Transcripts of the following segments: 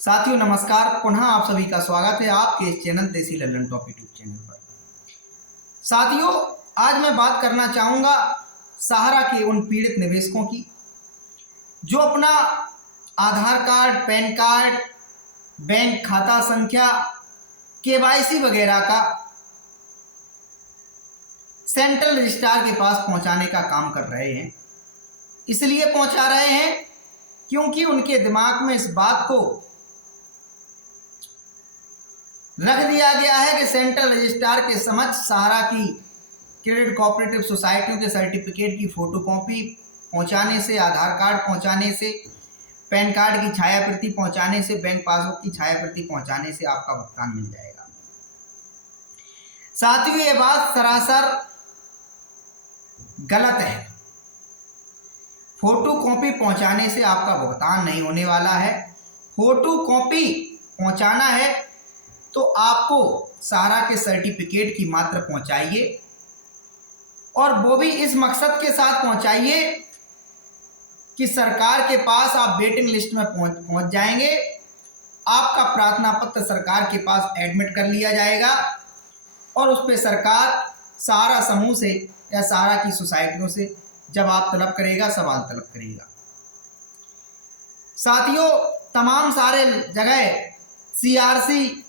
साथियों नमस्कार, पुनः आप सभी का स्वागत है आपके इस चैनल देसी लल्लन टॉप यूट्यूब चैनल पर। साथियों, आज मैं बात करना चाहूँगा सहारा के उन पीड़ित निवेशकों की जो अपना आधार कार्ड, पैन कार्ड, बैंक खाता संख्या, केवाईसी वगैरह का सेंट्रल रजिस्ट्रार के पास पहुंचाने का काम कर रहे हैं। इसलिए पहुंचा रहे हैं क्योंकि उनके दिमाग में इस बात को रख दिया गया है कि सेंट्रल रजिस्ट्रार के समक्ष सहारा की क्रेडिट कोऑपरेटिव सोसाइटियों के सर्टिफिकेट की फोटोकॉपी पहुंचाने से, आधार कार्ड पहुंचाने से, पैन कार्ड की छाया प्रति पहुंचाने से, बैंक पासबुक की छाया प्रति पहुंचाने से आपका भुगतान मिल जाएगा। साथियों, ये बात सरासर गलत है। फोटो कॉपी पहुंचाने से आपका भुगतान नहीं होने वाला है। फोटो कॉपी पहुंचाना है तो आपको सहारा के सर्टिफिकेट की मात्र पहुंचाइए, और वो भी इस मकसद के साथ पहुंचाइए कि सरकार के पास आप वेटिंग लिस्ट में पहुंच जाएंगे, आपका प्रार्थना पत्र सरकार के पास एडमिट कर लिया जाएगा और उस पर सरकार सहारा समूह से या सहारा की सोसाइटियों से जवाब तलब करेगा, सवाल तलब करेगा। साथियों, तमाम सारे जगह सीआरसी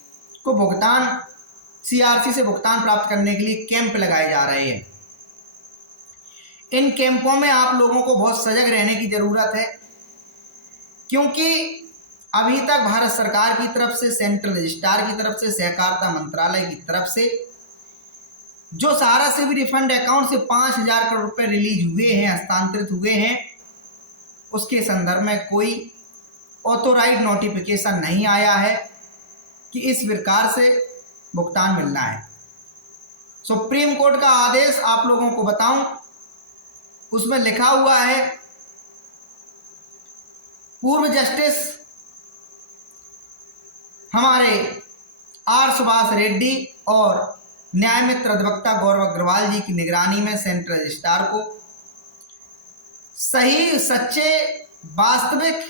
से भुगतान प्राप्त करने के लिए कैंप लगाए जा रहे हैं। इन कैंपों में आप लोगों को बहुत सजग रहने की जरूरत है, क्योंकि अभी तक भारत सरकार की तरफ से, सेंट्रल रजिस्ट्रार की तरफ से, सहकारिता मंत्रालय की तरफ से जो सहारा से भी रिफंड अकाउंट से 5,000 करोड़ रुपए रिलीज हुए हैं, हस्तांतरित हुए हैं, उसके संदर्भ में कोई ऑथोराइज नोटिफिकेशन नहीं आया है कि इस प्रकार से भुगतान मिलना है। सुप्रीम कोर्ट का आदेश आप लोगों को बताऊं, उसमें लिखा हुआ है, पूर्व जस्टिस हमारे आर सुभाष रेड्डी और न्यायमित्र अधिवक्ता गौरव अग्रवाल जी की निगरानी में सेंट्रल रजिस्ट्रार को सही, सच्चे, वास्तविक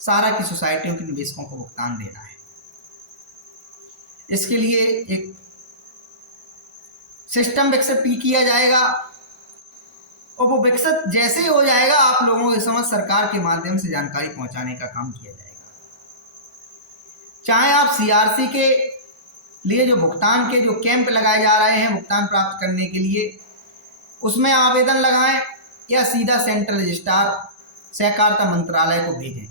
सहारा की सोसाइटियों के निवेशकों को भुगतान देना है। इसके लिए एक सिस्टम विकसित किया जाएगा, और वो विकसित जैसे ही हो जाएगा आप लोगों के समझ सरकार के माध्यम से जानकारी पहुंचाने का काम किया जाएगा। चाहे आप सीआरसी के लिए जो भुगतान के जो कैंप लगाए जा रहे हैं भुगतान प्राप्त करने के लिए, उसमें आवेदन लगाएं या सीधा सेंट्रल रजिस्ट्रार सहकारिता मंत्रालय को भेजें।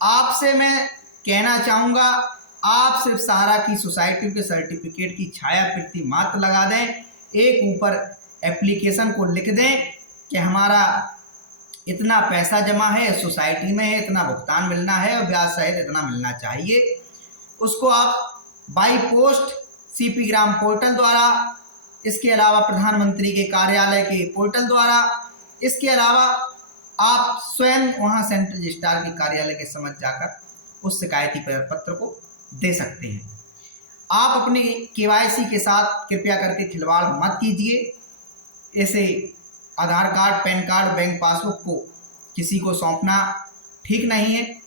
आपसे मैं कहना चाहूँगा, आप सिर्फ सहारा की सोसाइटी के सर्टिफिकेट की छाया प्रति मात्र लगा दें, एक ऊपर एप्लीकेशन को लिख दें कि हमारा इतना पैसा जमा है, सोसाइटी में है, इतना भुगतान मिलना है और ब्याज सहित इतना मिलना चाहिए। उसको आप by post CP gram portal द्वारा, इसके अलावा प्रधानमंत्री के कार्यालय के पोर्टल द्वारा, इसके अलावा आप स्वयं वहां सेंट्रल रजिस्ट्रार के कार्यालय के समक्ष जाकर उस शिकायती पत्र को दे सकते हैं। आप अपने केवाईसी के साथ कृपया करके खिलवाड़ मत कीजिए। ऐसे Aadhaar card, PAN card, bank passbook को किसी को सौंपना ठीक नहीं है।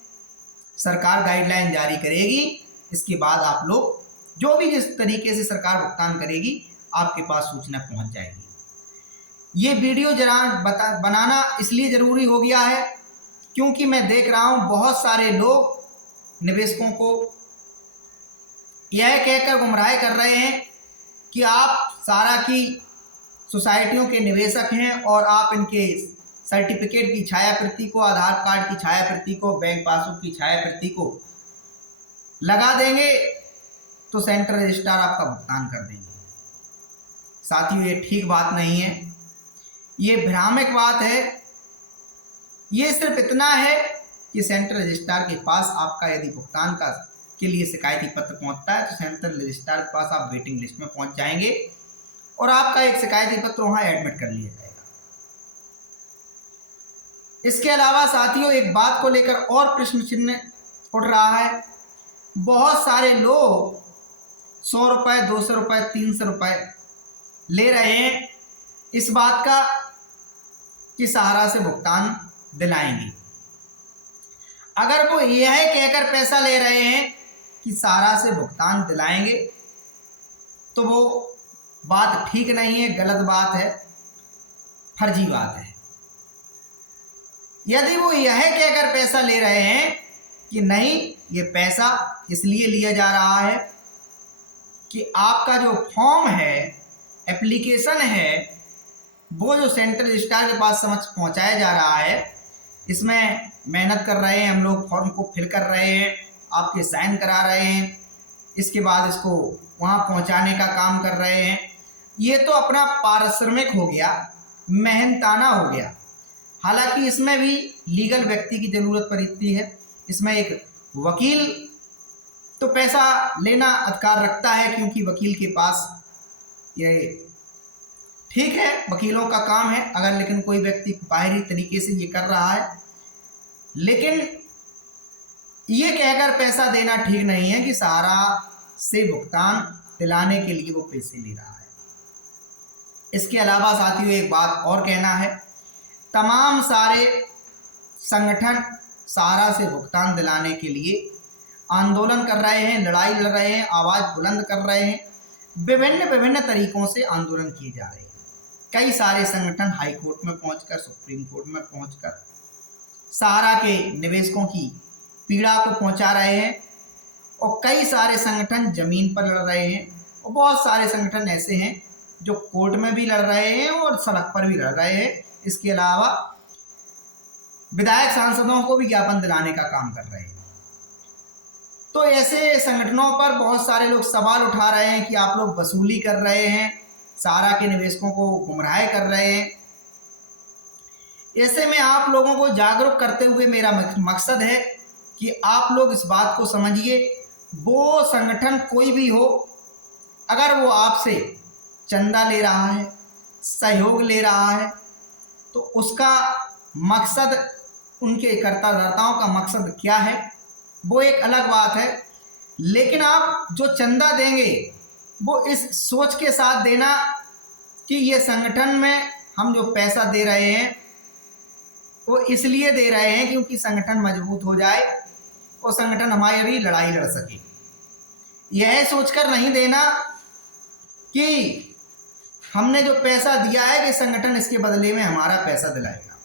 सरकार गाइडलाइन जारी करेगी, इसके बाद आप लोग जो भी जिस तरीके से सरकार भुगतान करेगी आपके पास सूचना पहुंच जाएगी। ये वीडियो जरा बनाना इसलिए ज़रूरी हो गया है क्योंकि मैं देख रहा हूँ बहुत सारे लोग निवेशकों को यह कहकर गुमराह कर रहे हैं कि आप सहारा की सोसाइटियों के निवेशक हैं और आप इनके सर्टिफिकेट की छाया प्रति को, आधार कार्ड की छाया प्रति को, बैंक पासबुक की छाया प्रति को लगा देंगे तो सेंट्रल रजिस्ट्रार आपका भुगतान कर देंगे। साथियों, ये ठीक बात नहीं है, ये भ्रामक बात है। ये सिर्फ इतना है कि सेंट्रल रजिस्ट्रार के पास आपका यदि भुगतान के लिए शिकायती पत्र पहुंचता है तो सेंट्रल रजिस्ट्रार के पास आप वेटिंग लिस्ट में पहुंच जाएंगे और आपका एक शिकायती पत्र वहां एडमिट कर लिया जाएगा। इसके अलावा साथियों, एक बात को लेकर और प्रश्न चिन्ह उठ रहा है। बहुत सारे लोग 100 रुपये, 200 रुपये, 300 रुपये ले रहे हैं इस बात का कि सहारा से भुगतान दिलाएंगे। अगर वो यह कहकर पैसा ले रहे हैं कि सारा से भुगतान दिलाएंगे, तो वो बात ठीक नहीं है, गलत बात है, फर्जी बात है। यदि वो यह कहकर पैसा ले रहे हैं कि नहीं, ये पैसा इसलिए लिया जा रहा है कि आपका जो फॉर्म है, एप्लीकेशन है, वो जो सेंट्रल रजिस्ट्रार के पास समझ पहुंचाया जा रहा है, इसमें मेहनत कर रहे हैं हम लोग, फॉर्म को फिल कर रहे हैं, आपके साइन करा रहे हैं, इसके बाद इसको वहाँ पहुँचाने का काम कर रहे हैं, ये तो अपना पारिश्रमिक हो गया, मेहनताना हो गया। हालांकि इसमें भी लीगल व्यक्ति की ज़रूरत पड़ती है। इसमें एक वकील तो पैसा लेना अधिकार रखता है, क्योंकि वकील के पास ये ठीक है, वकीलों का काम है। अगर लेकिन कोई व्यक्ति बाहरी तरीके से ये कर रहा है, लेकिन ये कहकर पैसा देना ठीक नहीं है कि सहारा से भुगतान दिलाने के लिए वो पैसे ले रहा है। इसके अलावा साथियों एक बात और कहना है, तमाम सारे संगठन सहारा से भुगतान दिलाने के लिए आंदोलन कर रहे हैं, लड़ाई लड़ रहे हैं, आवाज़ बुलंद कर रहे हैं, विभिन्न विभिन्न तरीकों से आंदोलन किए जा रहे हैं। कई सारे संगठन हाई कोर्ट में पहुंचकर, सुप्रीम कोर्ट में पहुंचकर सहारा के निवेशकों की पीड़ा को पहुंचा रहे हैं, और कई सारे संगठन जमीन पर लड़ रहे हैं, और बहुत सारे संगठन ऐसे हैं जो कोर्ट में भी लड़ रहे हैं और सड़क पर भी लड़ रहे हैं। इसके अलावा विधायक सांसदों को भी ज्ञापन दिलाने का काम कर रहे हैं। तो ऐसे संगठनों पर बहुत सारे लोग सवाल उठा रहे हैं कि आप लोग वसूली कर रहे हैं, सहारा के निवेशकों को गुमराह कर रहे हैं। ऐसे में आप लोगों को जागरूक करते हुए मेरा मकसद है कि आप लोग इस बात को समझिए, वो संगठन कोई भी हो, अगर वो आपसे चंदा ले रहा है, सहयोग ले रहा है, तो उसका मकसद, उनके कर्ताधर्ताओं का मकसद क्या है, वो एक अलग बात है। लेकिन आप जो चंदा देंगे वो इस सोच के साथ देना कि ये संगठन में हम जो पैसा दे रहे हैं वो इसलिए दे रहे हैं क्योंकि संगठन मजबूत हो जाए और संगठन हमारी लड़ाई लड़ सके। यह सोचकर नहीं देना कि हमने जो पैसा दिया है कि संगठन इसके बदले में हमारा पैसा दिलाएगा।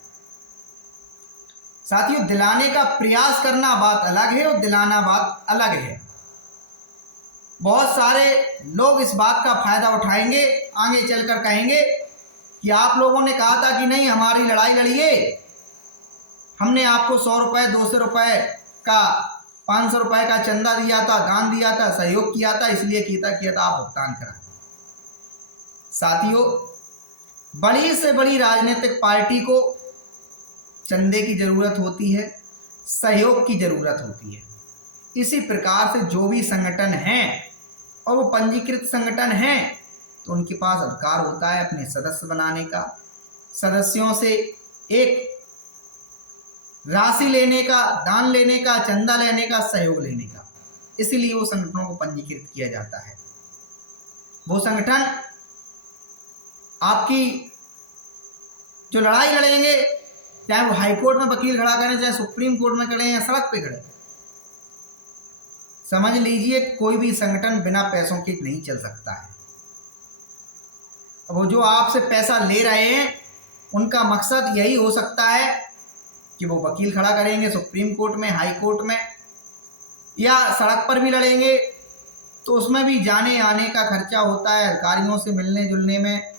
साथियों, दिलाने का प्रयास करना बात अलग है और दिलाना बात अलग है। बहुत सारे लोग इस बात का फायदा उठाएंगे, आगे चलकर कहेंगे कि आप लोगों ने कहा था कि नहीं, हमारी लड़ाई लड़िए, हमने आपको 100 रुपये, 200 रुपये का, 500 रुपये का चंदा दिया था, दान दिया था, सहयोग किया था, इसलिए किया था, आप भुगतान कराएं। साथियों, बड़ी से बड़ी राजनीतिक पार्टी को चंदे की ज़रूरत होती है, सहयोग की ज़रूरत होती है। इसी प्रकार से जो भी संगठन हैं और वो पंजीकृत संगठन हैं, तो उनके पास अधिकार होता है अपने सदस्य बनाने का, सदस्यों से एक राशि लेने का, दान लेने का, चंदा लेने का, सहयोग लेने का। इसीलिए वो संगठनों को पंजीकृत किया जाता है। वो संगठन आपकी जो लड़ाई लड़ेंगे, चाहे वो हाई कोर्ट में वकील खड़ा करें, चाहे सुप्रीम कोर्ट में खड़े या सड़क पे खड़े, समझ लीजिए कोई भी संगठन बिना पैसों के नहीं चल सकता है। अब वो जो आपसे पैसा ले रहे हैं, उनका मकसद यही हो सकता है कि वो वकील खड़ा करेंगे सुप्रीम कोर्ट में, हाई कोर्ट में, या सड़क पर भी लड़ेंगे, तो उसमें भी जाने आने का खर्चा होता है, अधिकारियों से मिलने जुलने में,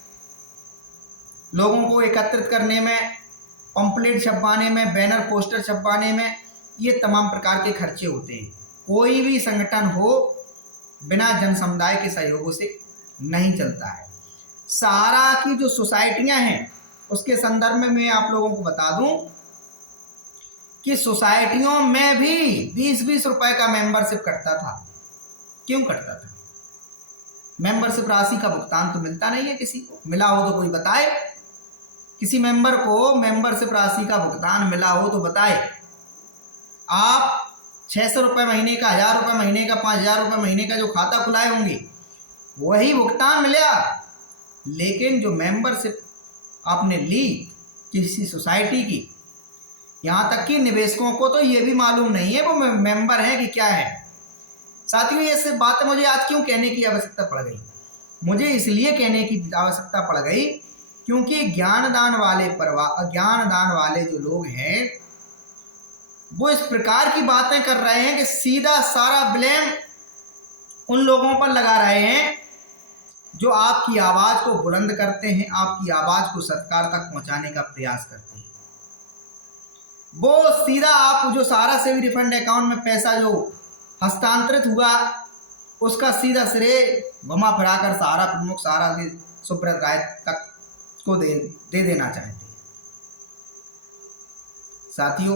लोगों को एकत्रित करने में, पंपलेट छपवाने में, बैनर पोस्टर छपवाने में, ये तमाम प्रकार के खर्चे होते हैं। कोई भी संगठन हो बिना जन समुदाय के सहयोगों से नहीं चलता है। सहारा की जो सोसाइटियां हैं उसके संदर्भ में मैं आप लोगों को बता दूं कि सोसाइटियों में भी 20-20 रुपए का मेंबरशिप कटता था। क्यों कटता था? मेंबरशिप राशि का भुगतान तो मिलता नहीं है किसी को। मिला हो तो कोई बताए, किसी मेंबर को मेंबरशिप राशि का भुगतान मिला हो तो बताए। आप 600 रुपये महीने का, 1000 रुपये महीने का, 5000 रुपये महीने का जो खाता खुलाए होंगे वही भुगतान मिला, लेकिन जो मेंबरशिप आपने ली किसी सोसाइटी की यहाँ तक कि निवेशकों को तो ये भी मालूम नहीं है वो मेंबर हैं कि क्या है। साथियों, ये सब बातें मुझे आज क्यों कहने की आवश्यकता पड़ गई? मुझे इसलिए कहने की आवश्यकता पड़ गई क्योंकि ज्ञानदान वाले जो लोग हैं वो इस प्रकार की बातें कर रहे हैं कि सीधा सारा ब्लेम उन लोगों पर लगा रहे हैं जो आपकी आवाज को बुलंद करते हैं, आपकी आवाज को सरकार तक पहुंचाने का प्रयास करते हैं। वो सीधा आप जो सारा सिविल रिफंड अकाउंट में पैसा जो हस्तांतरित हुआ उसका सीधा श्रेय घुमा फिराकर सहारा प्रमुख सहारा के सुब्रत राय तक को दे देना चाहते हैं। साथियों,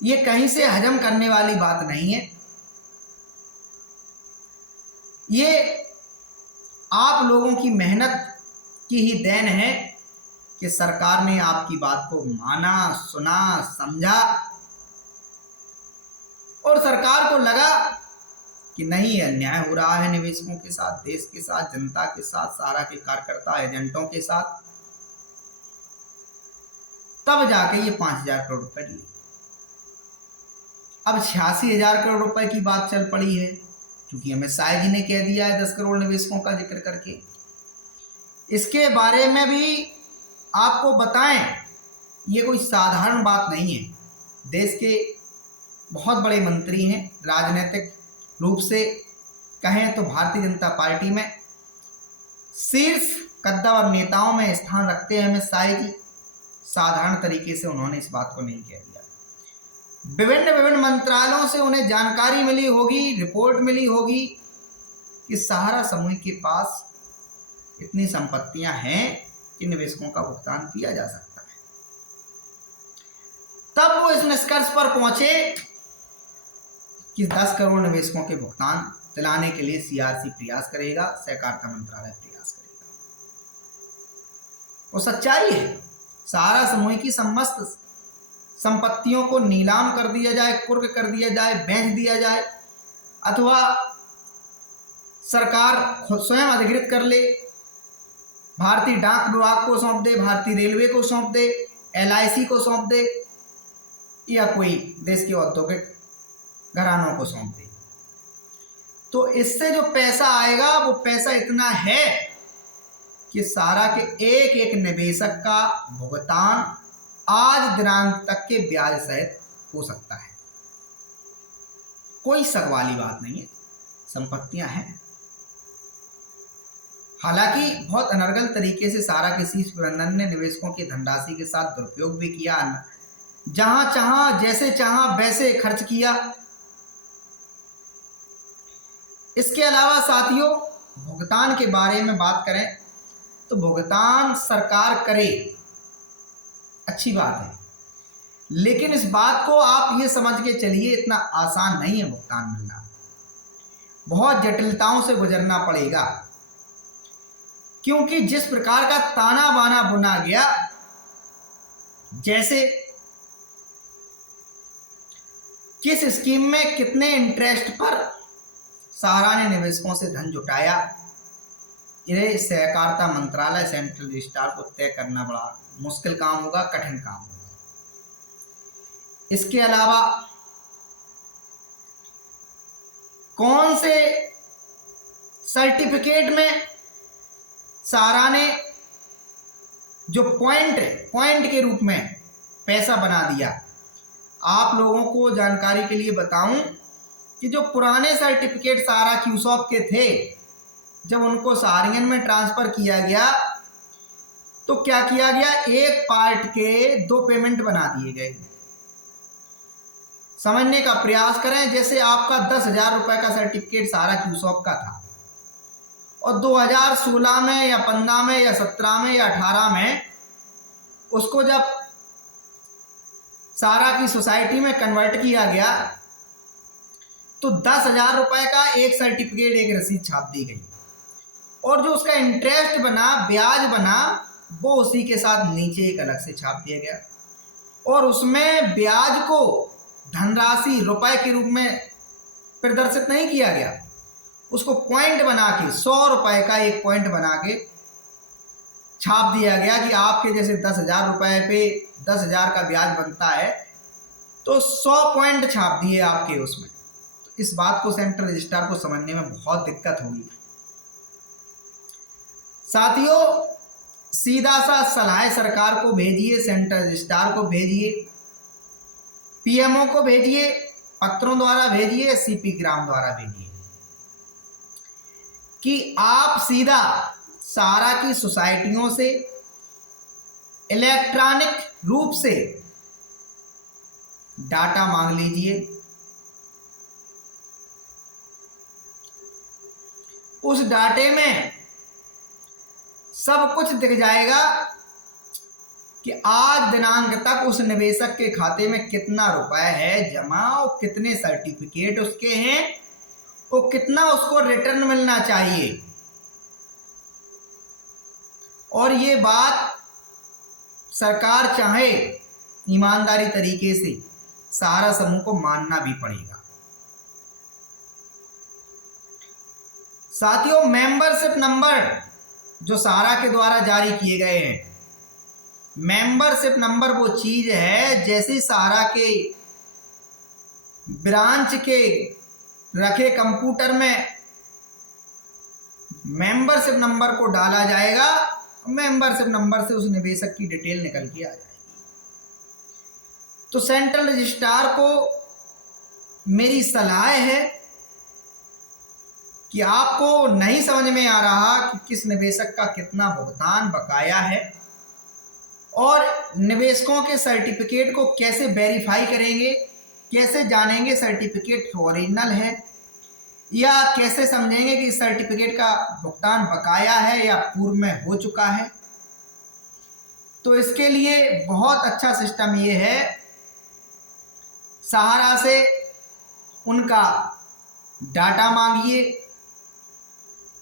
ये कहीं से हजम करने वाली बात नहीं है। ये आप लोगों की मेहनत की ही देन है कि सरकार ने आपकी बात को माना, सुना, समझा और सरकार को लगा कि नहीं, अन्याय हो रहा है निवेशकों के साथ, देश के साथ, जनता के साथ, सारा के कार्यकर्ता एजेंटों के साथ। तब जाके ये 5,000 करोड़ रुपए लिए। अब 86,000 करोड़ रुपए की बात चल पड़ी है क्योंकि अमित शाह जी ने कह दिया है 10 करोड़ निवेशकों का जिक्र करके। इसके बारे में भी आपको बताएं, ये कोई साधारण बात नहीं है। देश के बहुत बड़े मंत्री हैं, राजनीतिक रूप से कहें तो भारतीय जनता पार्टी में शीर्ष कद्दावर नेताओं में स्थान रखते हैं अमित शाह जी। साधारण तरीके से उन्होंने इस बात को नहीं कह दिया। विभिन्न मंत्रालयों से उन्हें जानकारी मिली होगी, रिपोर्ट मिली होगी कि सहारा समूह के पास इतनी संपत्तियां हैं कि निवेशकों का भुगतान किया जा सकता है। तब वो इस निष्कर्ष पर पहुंचे कि 10 करोड़ निवेशकों के भुगतान दिलाने के लिए सीआरसी प्रयास करेगा, सहकारिता मंत्रालय प्रयास करेगा। वो सच्चाई है। सहारा समूह की समस्त संपत्तियों को नीलाम कर दिया जाए, कुर्क कर दिया जाए, बेच दिया जाए अथवा सरकार स्वयं अधिकृत कर ले, भारतीय डाक विभाग को सौंप दे, भारतीय रेलवे को सौंप दे, LIC को सौंप दे या कोई देश के औद्योगिक घरानों को सौंप दे, तो इससे जो पैसा आएगा वो पैसा इतना है कि सारा के एक एक निवेशक का भुगतान आज दिनांक तक के ब्याज सहित हो सकता है। कोई शक वाली बात नहीं है, संपत्तियां हैं। हालांकि बहुत अनर्गल तरीके से सारा के शीर्ष प्रबंधन ने निवेशकों की धनराशि के साथ दुरुपयोग भी किया, जहां चाहा जैसे चाहा वैसे खर्च किया। इसके अलावा साथियों, भुगतान के बारे में बात करें तो भुगतान सरकार करे, अच्छी बात है, लेकिन इस बात को आप ये समझ के चलिए इतना आसान नहीं है भुगतान मिलना। बहुत जटिलताओं से गुजरना पड़ेगा, क्योंकि जिस प्रकार का ताना बाना बुना गया, जैसे किस स्कीम में कितने इंटरेस्ट पर सहारा ने निवेशकों से धन जुटाया, यह सहकारिता मंत्रालय सेंट्रल रजिस्ट्रार को तय करना बड़ा मुश्किल काम होगा, कठिन काम होगा। इसके अलावा कौन से सर्टिफिकेट में सहारा ने जो पॉइंट के रूप में पैसा बना दिया, आप लोगों को जानकारी के लिए बताऊं कि जो पुराने सर्टिफिकेट सहारा क्यूसॉप के थे, जब उनको सहारियन में ट्रांसफर किया गया तो क्या किया गया, एक पार्ट के 2 पेमेंट बना दिए गए। समझने का प्रयास करें, जैसे आपका 10,000 रुपए का सर्टिफिकेट सहारा क्यूसॉप का था और 2016 में या 15 में या 17 में या 18 में उसको जब सहारा की सोसाइटी में कन्वर्ट किया गया तो 10,000 रुपए का एक सर्टिफिकेट, एक रसीद छाप दी गई और जो उसका इंटरेस्ट बना, ब्याज बना, वो उसी के साथ नीचे एक अलग से छाप दिया गया और उसमें ब्याज को धनराशि रुपए के रूप में प्रदर्शित नहीं किया गया, उसको पॉइंट बना के 100 रुपए का एक पॉइंट बना के छाप दिया गया कि आपके जैसे 10,000 रुपये पे 10,000 का ब्याज बनता है, तो 100 पॉइंट छाप दिए आपके उसमें। तो इस बात को सेंट्रल रजिस्ट्रार को समझने में बहुत दिक्कत होगी। साथियों, सीधा सा सलाह सरकार को भेजिए, सेंट्रल रजिस्ट्रार को भेजिए, पीएमओ को भेजिए, पत्रों द्वारा भेजिए, सीपी ग्राम द्वारा भेजिए कि आप सीधा सहारा की सोसाइटियों से इलेक्ट्रॉनिक रूप से डाटा मांग लीजिए। उस डाटे में सब कुछ दिख जाएगा कि आज दिनांक तक उस निवेशक के खाते में कितना रुपए है जमा और कितने सर्टिफिकेट उसके हैं और कितना उसको रिटर्न मिलना चाहिए। और ये बात सरकार चाहे ईमानदारी तरीके से सहारा समूह को मानना भी पड़ेगा। साथियों, मेंबरशिप नंबर जो सहारा के द्वारा जारी किए गए हैं, मेंबरशिप नंबर वो चीज है जैसे सहारा के ब्रांच के रखे कंप्यूटर में मेंबरशिप नंबर को डाला जाएगा, मेंबरशिप नंबर से उस निवेशक की डिटेल निकल के आ जाएगी। तो सेंट्रल रजिस्ट्रार को मेरी सलाह है कि आपको नहीं समझ में आ रहा कि किस निवेशक का कितना भुगतान बकाया है और निवेशकों के सर्टिफिकेट को कैसे वेरीफाई करेंगे, कैसे जानेंगे सर्टिफिकेट ओरिजिनल है या कैसे समझेंगे कि सर्टिफिकेट का भुगतान बकाया है या पूर्व में हो चुका है। तो इसके लिए बहुत अच्छा सिस्टम ये है, सहारा से उनका डाटा मांगिए,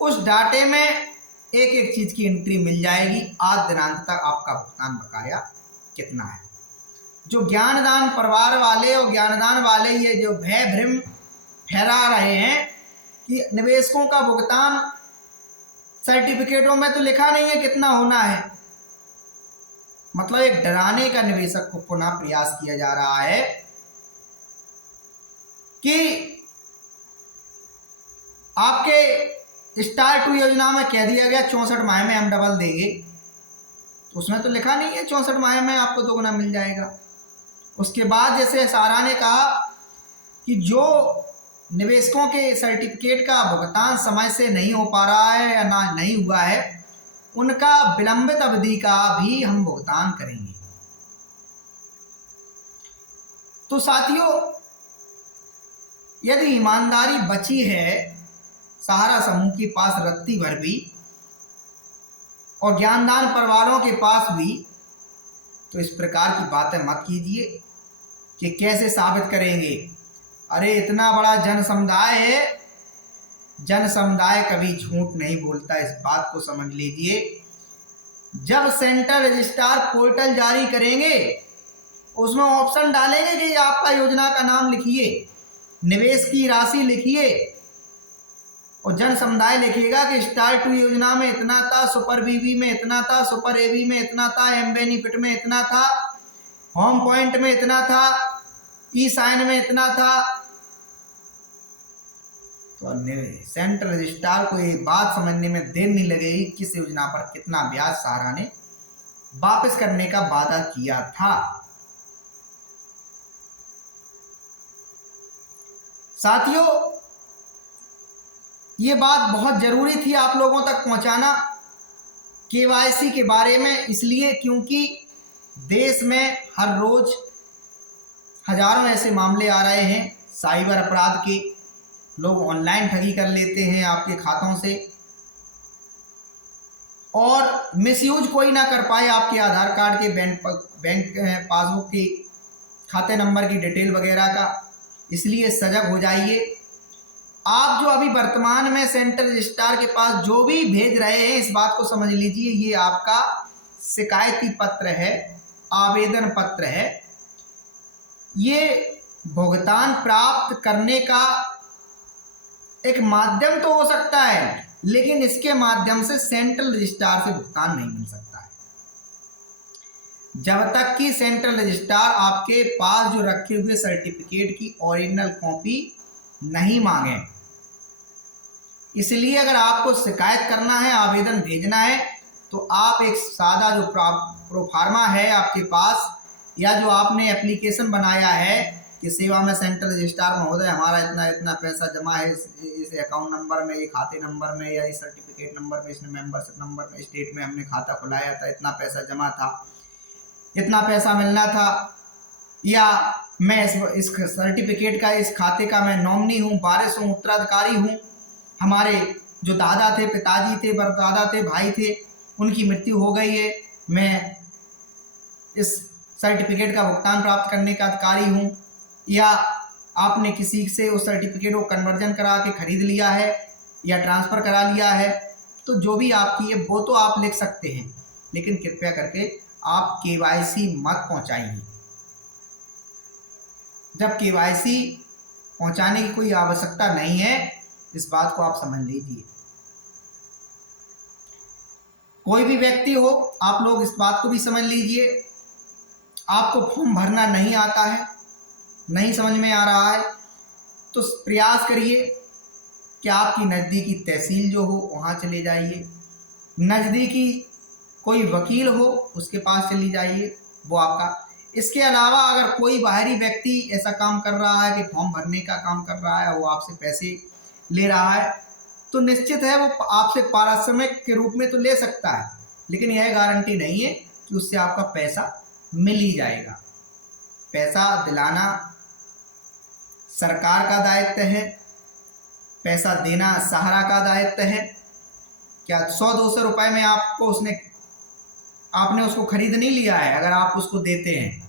उस डाटे में एक एक चीज की एंट्री मिल जाएगी, आज दिनांक तक आपका भुगतान बकाया कितना है। जो ज्ञानदान परिवार वाले और ज्ञानदान वाले ये जो भय भ्रम फैला रहे हैं कि निवेशकों का भुगतान सर्टिफिकेटों में तो लिखा नहीं है कितना होना है, मतलब एक डराने का निवेशक को पुनः प्रयास किया जा रहा है कि आपके स्टार 2 योजना में कह दिया गया 64 माह में हम डबल देंगे, तो उसमें तो लिखा नहीं है 64 माह में आपको दोगुना मिल जाएगा। उसके बाद जैसे सहारा ने कहा कि जो निवेशकों के सर्टिफिकेट का भुगतान समय से नहीं हो पा रहा है या ना नहीं हुआ है, उनका विलंबित अवधि का भी हम भुगतान करेंगे। तो साथियों, यदि ईमानदारी बची है सहारा समूह के पास रत्ती भर भी और ज्ञानदान परिवारों के पास भी, तो इस प्रकार की बातें मत कीजिए कि कैसे साबित करेंगे। अरे इतना बड़ा जन समुदाय है, जन समुदाय कभी झूठ नहीं बोलता, इस बात को समझ लीजिए। जब सेंट्रल रजिस्ट्रार पोर्टल जारी करेंगे उसमें ऑप्शन डालेंगे कि आपका योजना का नाम लिखिए, निवेश की राशि लिखिए और जन समुदाय लिखिएगा कि स्टार 2 योजना में इतना था, सुपर बीबी में इतना था, सुपर एबी में इतना था, एम बेनिफिट में इतना था, होम पॉइंट में इतना था, ई साइन में इतना था। तो सेंट्रल रजिस्ट्रार को ये बात समझने में देर नहीं लगेगी किस योजना पर कितना ब्याज सहारा ने वापस करने का वादा किया था। साथियों, ये बात बहुत जरूरी थी आप लोगों तक पहुंचाना केवाईसी के बारे में, इसलिए क्योंकि देश में हर रोज हजारों ऐसे मामले आ रहे हैं साइबर अपराध के। लोग ऑनलाइन ठगी कर लेते हैं आपके खातों से और मिसयूज कोई ना कर पाए आपके आधार कार्ड के, बैंक पासबुक के खाते नंबर की डिटेल वगैरह का। इसलिए सजग हो जाइए। आप जो अभी वर्तमान में सेंट्रल रजिस्ट्रार के पास जो भी भेज रहे हैं, इस बात को समझ लीजिए, ये आपका शिकायती पत्र है, आवेदन पत्र है। ये भुगतान प्राप्त करने का एक माध्यम तो हो सकता है, लेकिन इसके माध्यम से सेंट्रल रजिस्ट्रार से भुगतान नहीं मिल सकता। जब तक कि सेंट्रल रजिस्ट्रार आपके पास जो रखे हुए सर्टिफिकेट की ओरिजिनल कॉपी नहीं मांगे। इसलिए अगर आपको शिकायत करना है, आवेदन भेजना है, तो आप एक सादा जो प्रोफार्मा है आपके पास, या जो आपने एप्लीकेशन बनाया है कि सेवा में सेंट्रल रजिस्ट्रार महोदय हमारा इतना इतना पैसा जमा है इस अकाउंट नंबर में, ये खाते नंबर में, या इस सर्टिफिकेट नंबर में, इस मेंबरशिप नंबर में, इस डेट में हमने खाता खुलाया था, इतना पैसा जमा था, इतना पैसा मिलना था, या मैं इस सर्टिफिकेट का, इस खाते का मैं नॉमिनी हूँ, वारिस हूँ, उत्तराधिकारी हूँ, हमारे जो दादा थे, पिताजी थे, परदादा थे, भाई थे, उनकी मृत्यु हो गई है, मैं इस सर्टिफिकेट का भुगतान प्राप्त करने का अधिकारी हूँ, या आपने किसी से उस सर्टिफिकेट को कन्वर्जन करा के खरीद लिया है या ट्रांसफ़र करा लिया है, तो जो भी आपकी है वो तो आप लिख सकते हैं, लेकिन कृपया करके आप केवाईसी मत पहुंचाइए। जब केवाईसी पहुंचाने की कोई आवश्यकता नहीं है, इस बात को आप समझ लीजिए। कोई भी व्यक्ति हो, आप लोग इस बात को भी समझ लीजिए, आपको फॉर्म भरना नहीं आता है, नहीं समझ में आ रहा है, तो प्रयास करिए कि आपकी नज़दीकी तहसील जो हो वहाँ चले जाइए, नज़दीकी कोई वकील हो उसके पास चली जाइए, वो आपका। इसके अलावा अगर कोई बाहरी व्यक्ति ऐसा काम कर रहा है कि फॉर्म भरने का काम कर रहा है, वो आपसे पैसे ले रहा है, तो निश्चित है वो आपसे पारिश्रमिक के रूप में तो ले सकता है, लेकिन यह गारंटी नहीं है कि उससे आपका पैसा मिल ही जाएगा। पैसा दिलाना सरकार का दायित्व है, पैसा देना सहारा का दायित्व है। क्या 100-200 रुपए में आपको आपने उसको खरीद नहीं लिया है अगर आप उसको देते हैं,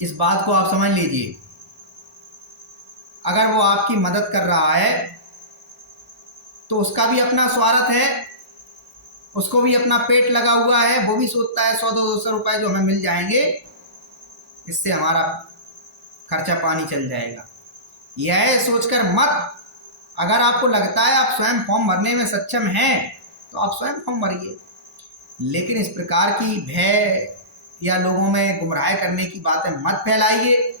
इस बात को आप समझ लीजिए। अगर वो आपकी मदद कर रहा है तो उसका भी अपना स्वार्थ है, उसको भी अपना पेट लगा हुआ है, वो भी सोचता है 100-200 रुपए जो हमें मिल जाएंगे इससे हमारा खर्चा पानी चल जाएगा। यह सोचकर मत, अगर आपको लगता है आप स्वयं फॉर्म भरने में सक्षम हैं तो आप स्वयं फॉर्म भरिए, लेकिन इस प्रकार की भय या लोगों में गुमराह करने की बातें मत फैलाइए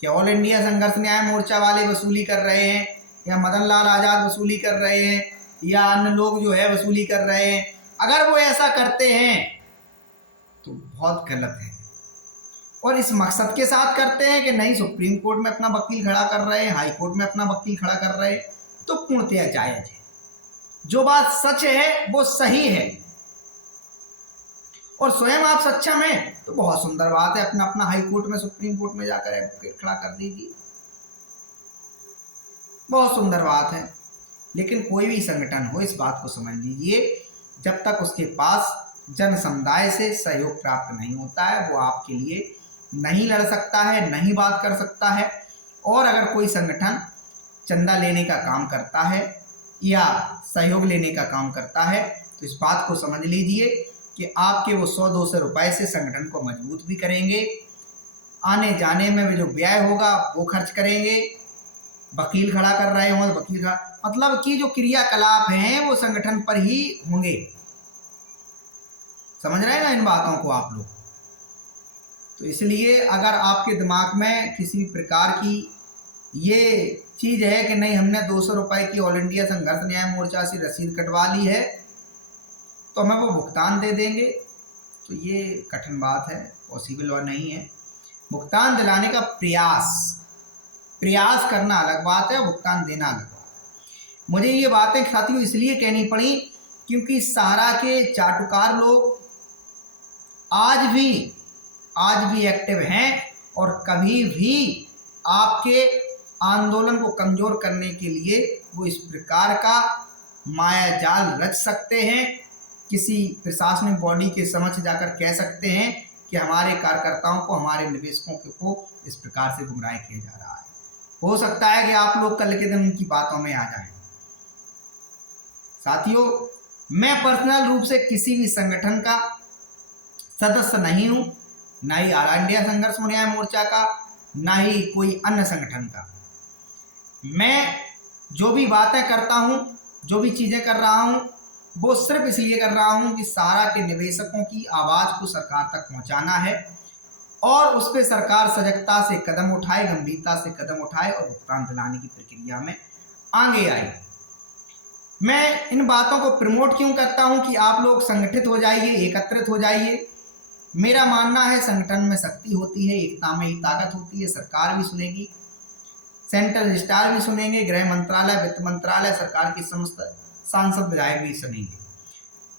कि ऑल इंडिया संघर्ष न्याय मोर्चा वाले वसूली कर रहे हैं, या मदन लाल आज़ाद वसूली कर रहे हैं, या अन्य लोग जो है वसूली कर रहे हैं। अगर वो ऐसा करते हैं तो बहुत गलत है, और इस मकसद के साथ करते हैं कि नहीं सुप्रीम कोर्ट में अपना वकील खड़ा कर रहे हैं, हाई कोर्ट में अपना वकील खड़ा कर रहे हैं, तो पूर्णतया जायज़ है। जो बात सच है वो सही है, और स्वयं आप सक्षम हैं तो बहुत सुंदर बात है, अपना अपना हाई कोर्ट में, सुप्रीम कोर्ट में जाकर एडवोकेट खड़ा कर दीजिए, बहुत सुंदर बात है। लेकिन कोई भी संगठन हो, इस बात को समझ लीजिए, जब तक उसके पास जन समुदाय से सहयोग प्राप्त नहीं होता है वो आपके लिए नहीं लड़ सकता है, नहीं बात कर सकता है। और अगर कोई संगठन चंदा लेने का काम करता है या सहयोग लेने का काम करता है तो इस बात को समझ लीजिए कि आपके वो 100-200 रुपए से संगठन को मजबूत भी करेंगे, आने जाने में जो व्यय होगा वो खर्च करेंगे, वकील खड़ा कर रहे हों तो वकील का मतलब कि जो क्रियाकलाप हैं वो संगठन पर ही होंगे। समझ रहे हैं ना इन बातों को आप लोग? तो इसलिए अगर आपके दिमाग में किसी प्रकार की ये चीज़ है कि नहीं हमने 200 रुपए की ऑल इंडिया संघर्ष न्याय मोर्चा से रसीद कटवा ली है तो हमें वो भुगतान दे देंगे, तो ये कठिन बात है, पॉसिबल और नहीं है। भुगतान दिलाने का प्रयास करना अलग बात है, भुगतान देना अलग बात है। मुझे ये बातें साथियों इसलिए कहनी पड़ी क्योंकि सहारा के चाटुकार लोग आज भी एक्टिव हैं और कभी भी आपके आंदोलन को कमज़ोर करने के लिए वो इस प्रकार का माया जाल रच सकते हैं। किसी प्रशासनिक बॉडी के समक्ष जाकर कह सकते हैं कि हमारे कार्यकर्ताओं को, हमारे निवेशकों को इस प्रकार से गुमराह किया जा रहा है। हो सकता है कि आप लोग कल के दिन उनकी बातों में आ जाएं। साथियों, मैं पर्सनल रूप से किसी भी संगठन का सदस्य नहीं हूँ, ना ही ऑल इंडिया संघर्ष न्याय मोर्चा का, ना ही कोई अन्य संगठन का। मैं जो भी बातें करता हूँ, जो भी चीज़ें कर रहा हूँ, वो सिर्फ इसलिए कर रहा हूँ कि सारा के निवेशकों की आवाज़ को सरकार तक पहुँचाना है और उस पर सरकार सजगता से कदम उठाए, गंभीरता से कदम उठाए और भुगतान दिलाने की प्रक्रिया में आगे आए। मैं इन बातों को प्रमोट क्यों करता हूं कि आप लोग संगठित हो जाइए, एकत्रित हो जाइए। मेरा मानना है संगठन में शक्ति होती है, एकता में ही ताकत होती है। सरकार भी सुनेगी, सेंट्रल रजिस्ट्रार भी सुनेंगे, गृह मंत्रालय, वित्त मंत्रालय, सरकार की समस्त सांसद विधायक भी सुनेंगे।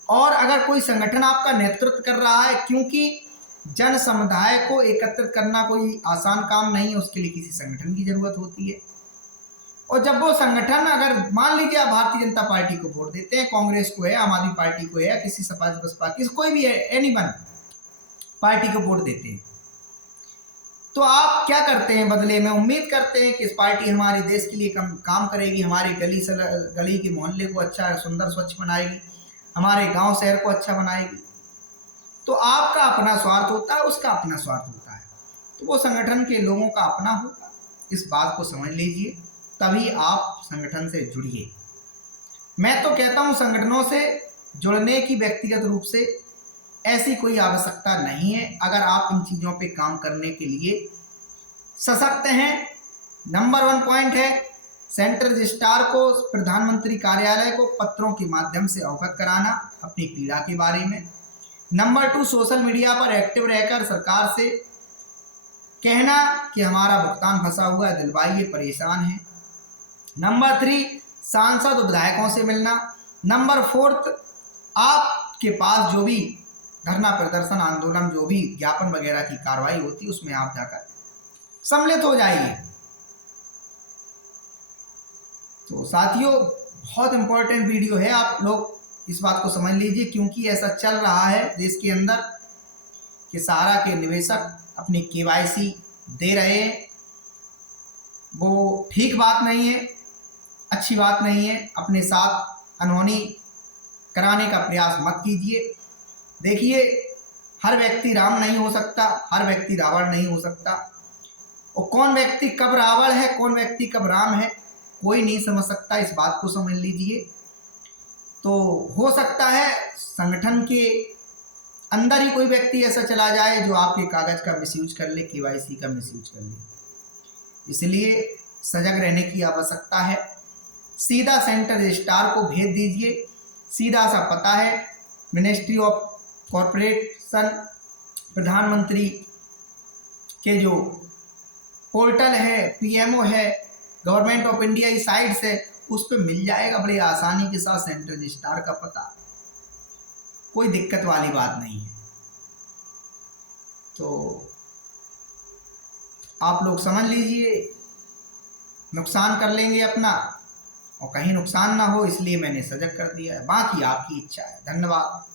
और अगर कोई संगठन आपका नेतृत्व कर रहा है, क्योंकि जन समुदाय को एकत्रित करना कोई आसान काम नहीं है, उसके लिए किसी संगठन की जरूरत होती है। और जब वो संगठन, अगर मान लीजिए आप भारतीय जनता पार्टी को वोट देते हैं, कांग्रेस को है, आम आदमी पार्टी को है, किसी सपा बसपा किसी कोई भी है, एनीवन पार्टी को वोट देते हैं, तो आप क्या करते हैं बदले में? उम्मीद करते हैं कि इस पार्टी हमारे देश के लिए काम करेगी, हमारे गली के मोहल्ले को अच्छा सुंदर स्वच्छ बनाएगी, हमारे गांव शहर को अच्छा बनाएगी। तो आपका अपना स्वार्थ होता है, उसका अपना स्वार्थ होता है, तो वो संगठन के लोगों का अपना होगा। इस बात को समझ लीजिए, तभी आप संगठन से जुड़िए। मैं तो कहता हूँ संगठनों से जुड़ने की व्यक्तिगत रूप से ऐसी कोई आवश्यकता नहीं है, अगर आप इन चीज़ों पे काम करने के लिए सशक्त हैं। नंबर 1 पॉइंट है सेंट्रल रजिस्ट्रार को, प्रधानमंत्री कार्यालय को पत्रों के माध्यम से अवगत कराना अपनी पीड़ा के बारे में। नंबर 2, सोशल मीडिया पर एक्टिव रहकर सरकार से कहना कि हमारा भुगतान फंसा हुआ है, दिलवाइए, परेशान है। नंबर 3, सांसद विधायकों से मिलना। नंबर 4, आपके पास जो भी धरना प्रदर्शन आंदोलन, जो भी ज्ञापन वगैरह की कार्रवाई होती है, उसमें आप जाकर सम्मिलित हो जाइए। तो साथियों, बहुत इंपॉर्टेंट वीडियो है, आप लोग इस बात को समझ लीजिए, क्योंकि ऐसा चल रहा है देश के अंदर कि सारा के निवेशक अपनी KYC दे रहे हैं। वो ठीक बात नहीं है, अच्छी बात नहीं है। अपने साथ अनहोनी कराने का प्रयास मत कीजिए। देखिए, हर व्यक्ति राम नहीं हो सकता, हर व्यक्ति रावण नहीं हो सकता, और कौन व्यक्ति कब रावण है, कौन व्यक्ति कब राम है, कोई नहीं समझ सकता। इस बात को समझ लीजिए। तो हो सकता है संगठन के अंदर ही कोई व्यक्ति ऐसा चला जाए जो आपके कागज का मिसयूज कर ले, KYC का मिसयूज कर ले। इसलिए सजग रहने की आवश्यकता है। सीधा सेंट्रल रजिस्ट्रार को भेज दीजिए, सीधा सा पता है मिनिस्ट्री ऑफ कॉरपोरेशन, प्रधानमंत्री के जो पोर्टल है, PMO है, गवर्नमेंट ऑफ इंडिया की साइट से, उस पर मिल जाएगा बड़ी आसानी के साथ सेंट्रल रजिस्ट्रार का पता। कोई दिक्कत वाली बात नहीं है। तो आप लोग समझ लीजिए, नुकसान कर लेंगे अपना, और कहीं नुकसान ना हो इसलिए मैंने सजग कर दिया है। बाकी आपकी इच्छा है। धन्यवाद।